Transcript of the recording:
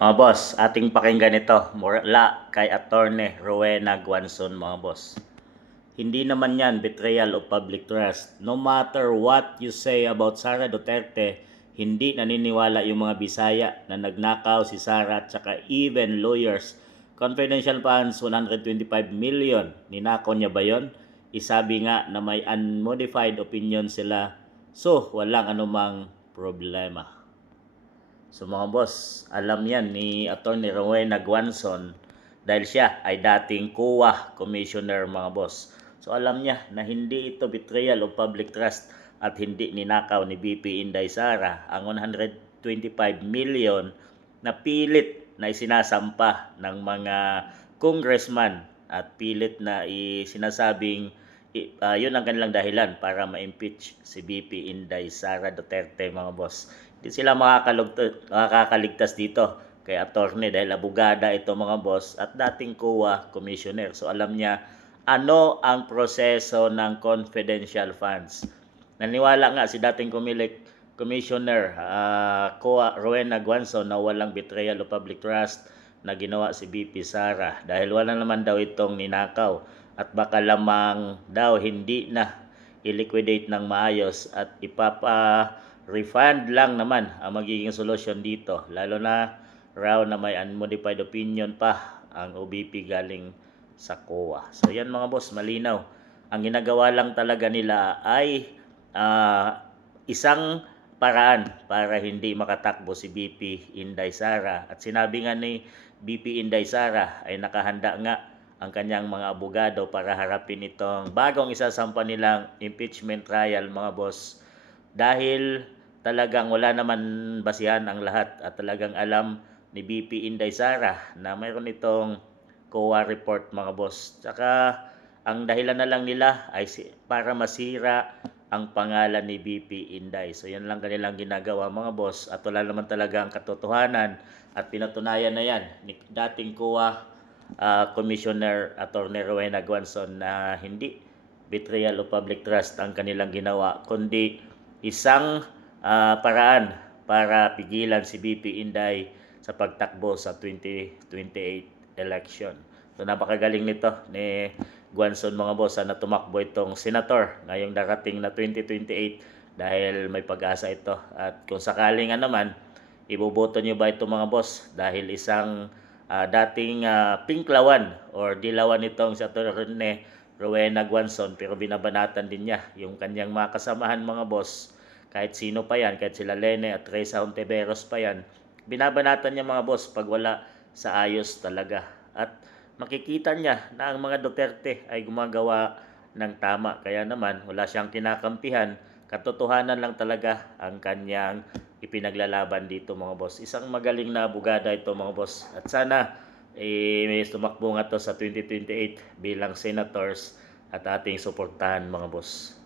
Mga boss, ating pakinggan ito mula kay Attorney Rowena Guanzon, mga boss. Hindi naman yan betrayal of public trust. No matter what you say about Sara Duterte, hindi naniniwala yung mga Bisaya na nagnakaw si Sara at saka even lawyers. Confidential funds, 125 million. Ninakaw niya ba yon? Isabi nga na may unmodified opinion sila. So, walang anumang problema. So mga boss, alam yan ni Atty. Rowena Guanzon dahil siya ay dating COA Commissioner, mga boss. So alam niya na hindi ito betrayal of public trust at hindi ninakaw ni BP Inday Sara ang 125 million na pilit na isinasampa ng mga congressman at pilit na isinasabing yun ang kanilang dahilan para ma-impeach si BP Inday Sara Duterte, mga boss. Hindi sila makakaligtas dito kay attorney dahil abogada ito, mga boss, at dating COA commissioner. So alam niya ano ang proseso ng confidential funds. Naniwala nga si dating commissioner COA Rowena Guanzon na walang betrayal of public trust na ginawa si BP Sara dahil wala naman daw itong ninakaw at baka lamang daw hindi na i-liquidate ng maayos at ipapa-refund lang naman ang magiging solusyon dito, lalo na raw na may unmodified opinion pa ang OBP galing sa COA. So yan, mga boss, malinaw. Ang ginagawa lang talaga nila ay isang paraan para hindi makatakbo si BP Inday Sara. At sinabi nga ni BP Inday Sara ay nakahanda nga ang kanyang mga abogado para harapin itong bagong isasampa nilang impeachment trial, mga boss. Dahil talagang wala naman basihan ang lahat at talagang alam ni BP Inday Sara na mayroon itong COA report, mga boss. Tsaka ang dahilan na lang nila ay para masira ang pangalan ni BP Inday. So yan lang kanilang ginagawa, mga boss, at wala naman talaga ang katotohanan at pinatunayan na yan ni dating COA Commissioner Atty. Rowena Guanzon na hindi betrayal of public trust ang kanilang ginawa, kundi isang paraan para pigilan si BP Inday sa pagtakbo sa 2028 election. So napakagaling nito ni Guanzon, mga boss, na tumakbo itong senator ngayong darating na 2028 dahil may pag-asa ito. At kung sakaling naman, iboboto nyo ba ito, mga boss, dahil isang dating pinklawan or dilawan itong si Atty. Rowena Guanzon, pero binabanatan din niya yung kanyang mga kasamahan, mga boss. Kahit sino pa yan, kahit sila Lene at Reza Hontiveros pa yan, binabanatan niya, mga boss, pag wala sa ayos talaga. At makikita niya na ang mga Duterte ay gumagawa ng tama. Kaya naman, wala siyang kinakampihan. Katotohanan lang talaga ang kanyang ipinaglalaban dito, mga boss. Isang magaling na abogada ito, mga boss. At sana may tumakbo nga to sa 2028 bilang senators at ating suportahan, mga boss.